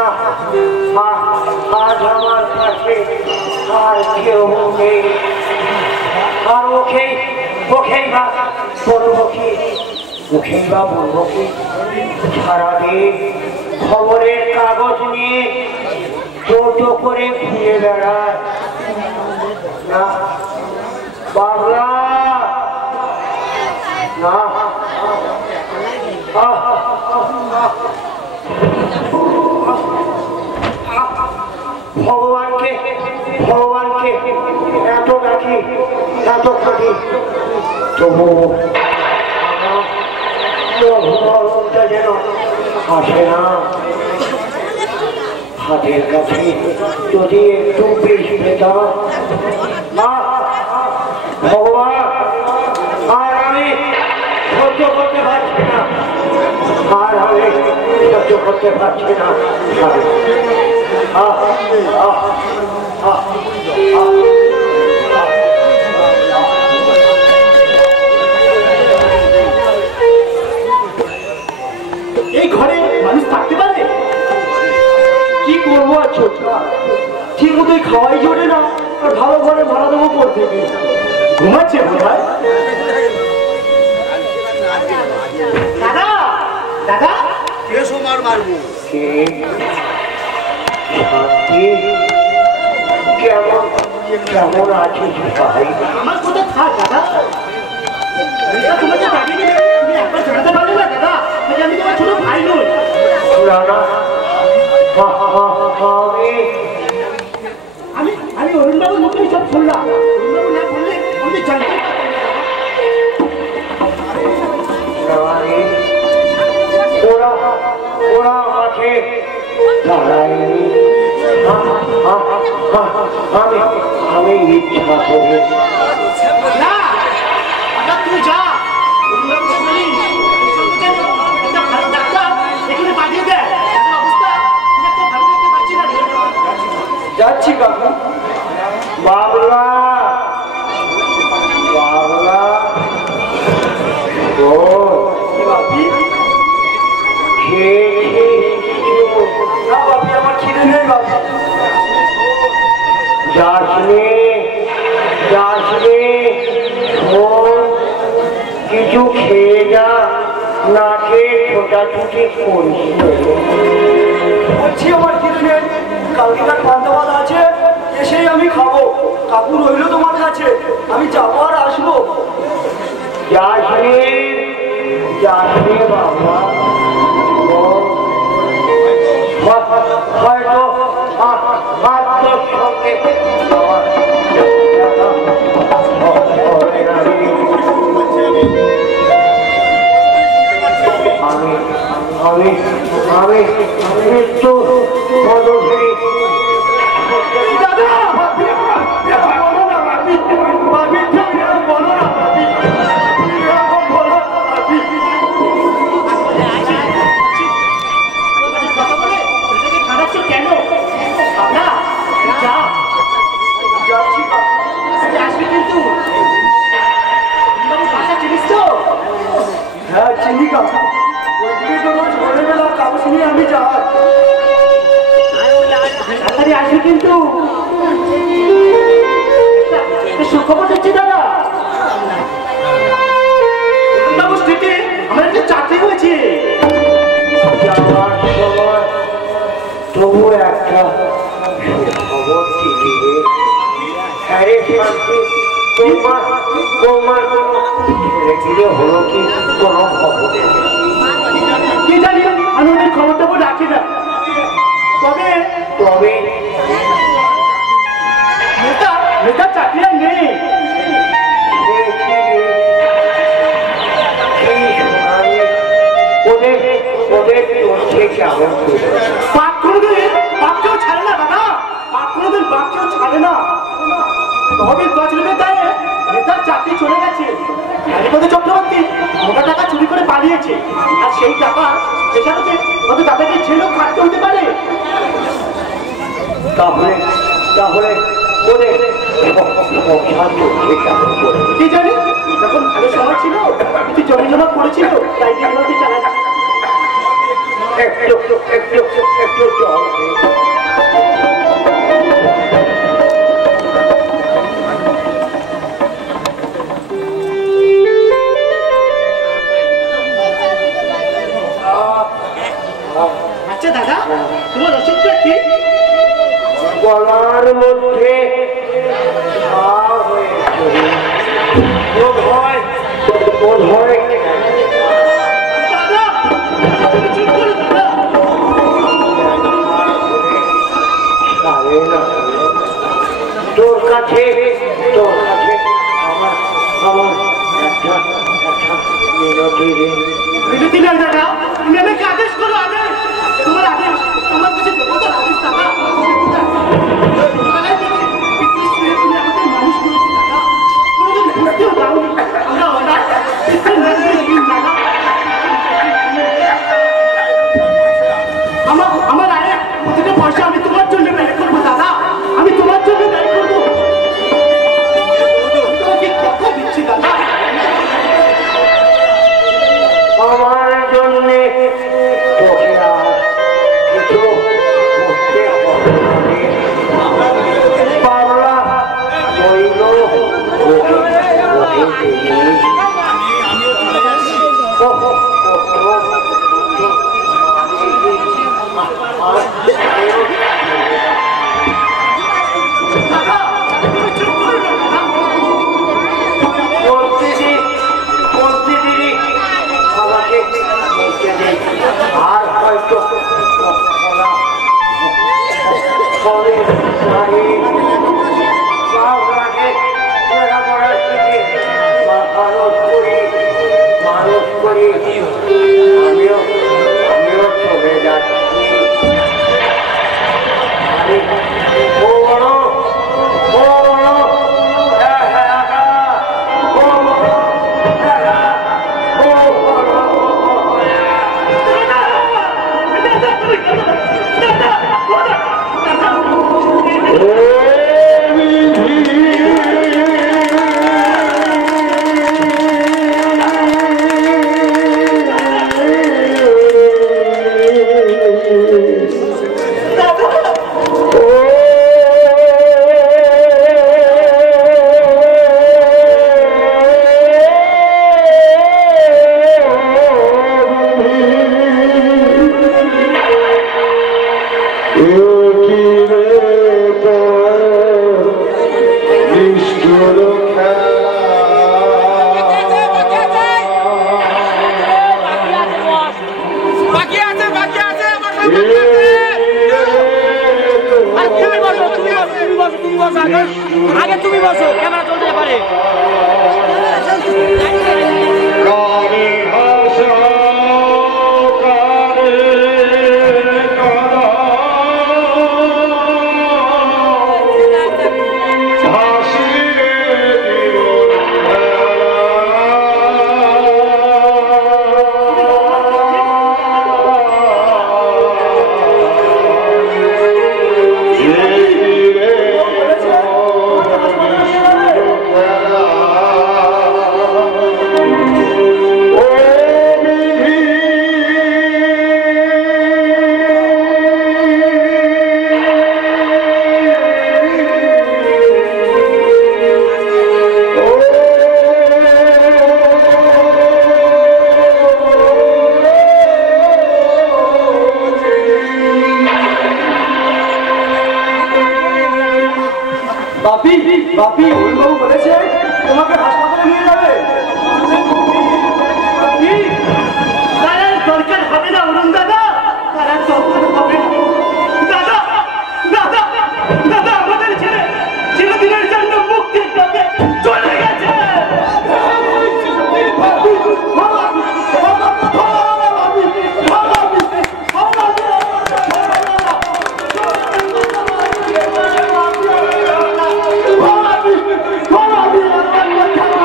না আজ আমার কাছে আর কেউ নেই। আর ওকেই বা বলবো কি, ওকেই বা বলবো কি? সারাদিন খবরের কাগজ নিয়ে টোটো করে ঘুরে বেড়ায় না। বাংলা না, ভগবানকে এত ডাকি এত কাটি, তবু মরণটা যেন আসে না। হাতের কাছে যদি একটু বেশি পেতাম। ভগবান আর আমি সহ্য করতে পারছি না, আর আমি সহ্য করতে পারছি না। এই ঘরে মানুষ থাকতে পারে? কি করবো আর ছোটকা, ঠিক মতোই খাওয়াই জোটে না, আর ভালো ঘরে ভাড়া দেবো করতে গিয়ে ঘুমাচ্ছে বোধ হয়। দাদা দাদা এসো, মারবো। কেমন আছিস ভাই? আমার কোথায় থাক দাদা, তোমাকে ডাকি দিলে তুমি একবার জানাতে পারলে না দাদা, আমি তোমার ছোট ভাই নই। আমি অরুণবাবুর মুখে সব শুনলাম। অরুণবাবু না বললে আমি জানতাম। ওরা আমাকে দাঁড়ায়নি, আমি ইচ্ছা করে না। তুই যা, যাচ্ছি কাকু। বাবলা বাবলা ও আমার খিদে নেই বাবু। যাসনি কিছু খেয়ে যা, না খেয়ে ছোটাছুটি করিস। বলছি আমার খিদে নেই, কালকেকার পান্তা ভাত আছে, এসেই আমি খাবো। কাকু রইল তোমার কাছে, আমি যাবো আর আসবো। যাসনি বাবা, হয়তো তোর সঙ্গে আমি মৃত্যু পদধূলি হ্যাঁ চিনি কাকু, ওইদিকে তো রোজ ভোরবেলা কাগজ নিয়ে আমি যাই। তাড়াতাড়ি আসবে কিন্তু। সুখবর দিচ্ছি দাদা, বাবু স্ট্রিটে আমার একটা চাকরি হয়েছে। তবু একটা খবর ঠিকই রে। আরে তোমার ছেলে হলো কি কোনো খবর? কি জানি, আমি ওদের খবর টবর রাখি না। তবে নেতা চাকরি আর নেই। ওদের চলছে কেমন? পাক কোনোদিন পাককেও ছাড়ে না দাদা, পাক কোনোদিন পাককেও ছাড়ে না। তবে 10 নেতায় নেতার চাকরি চলে গেছে। কালীপদ চক্রবর্তী মোটা টাকা চুরি করে পালিয়েছে, আর সেই টাকা পেছাতে হয়তো তাদেরকে ছেলেও কাটতে হতে পারে। তাহলে ওদের কি জানি, যখন ভালো সময় ছিল কিছু জমি জমা করেছিল, তাই দিয়ে চালা একটু জল আচ্ছা দাদা, তোমার অসুখটা কি? গলার মধ্যে বোধ হয় দাদা, তুমি চুপ করো দাদা। তোর কাছে আমার একটা বিরতি নয় দাদা, তুমি আমাকে আদেশ করো, আদেশ। তোমার আদেশ, তোমার কাছে দেবতার আদেশ দাদা। ছোটবেলায় থেকে পিতৃ স্নেহে তুমি আমাদের মানুষ করেছো দাদা। কোনোদিন বুঝতেও দাওনি আমরা অনাথ, পিতৃ নেত্রহীন দাদা। আমার আরে প্রতিটা পয়সা আমি তোমার জন্য ব্যয় করবো দাদা, আমি তোমার জন্য ব্যয় করবো। তোমাকে কথা দিচ্ছি দাদা। আমার জন্যে তোকে আর কিছু করতে হবে না। পাগলা হইল আর হয়তো মানুষ করি আমিও চলে যাচ্ছি। আগে তুমি বসো, ক্যামেরা চলতে পারে। বাপি অরুণবাবু বলেছে তোমাকে হাসপাতালে নিয়ে যাবে। তার দরকার হবে না অরুণ দাদা, তার দরকার হবে না দাদা। দাদা দাদা আমাদের ছেলে চিরদিনের জন্য মুক্তির পথে চলে গেছে। Oh,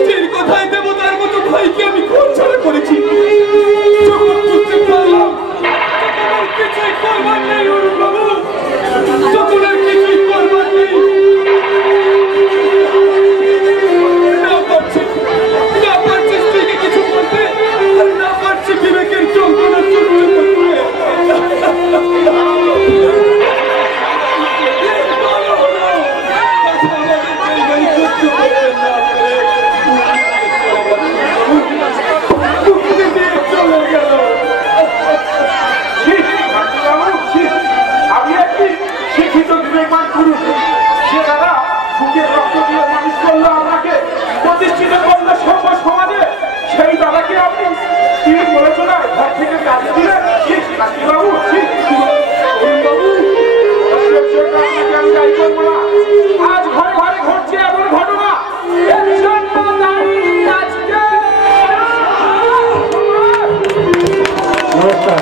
স্ত্রীর কথায় দেবতার মতো ভাইকে আমি খুন ছাড়া করেছি। যখন বুঝতে পারলাম কিছুই করবার নেই অরুণ বাবু, যখন আর কিছুই করবার নেই, না পারছি স্ত্রীকে কিছু করতে, আর না পারছি বিবেকের যন্ত্রণা সহ্য করতে। আমি একটি শিক্ষিত বিবেকবান পুরুষ, সে দাদা বুকের রক্ত দিয়ে মানুষ করলো, আপনাকে প্রতিষ্ঠিত করলো সভ্য সমাজে, সেই দাদাকে আপনি কি বলেছো না ঘর থেকে কাজ দিলে? বাবু আমি যাই করবো না, আজ ঘরে ঘরে ঘটছে এমন ঘটনা, এর জন্য দায়ী আজকে। নমস্কার,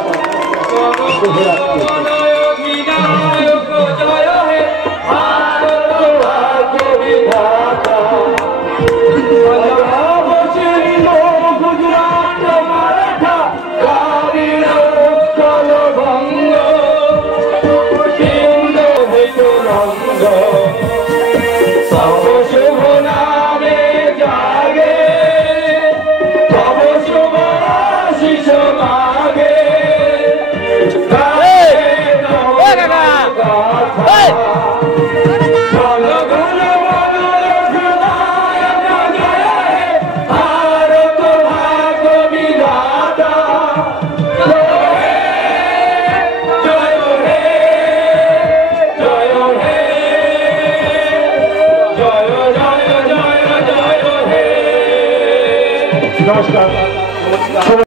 নমস্কার।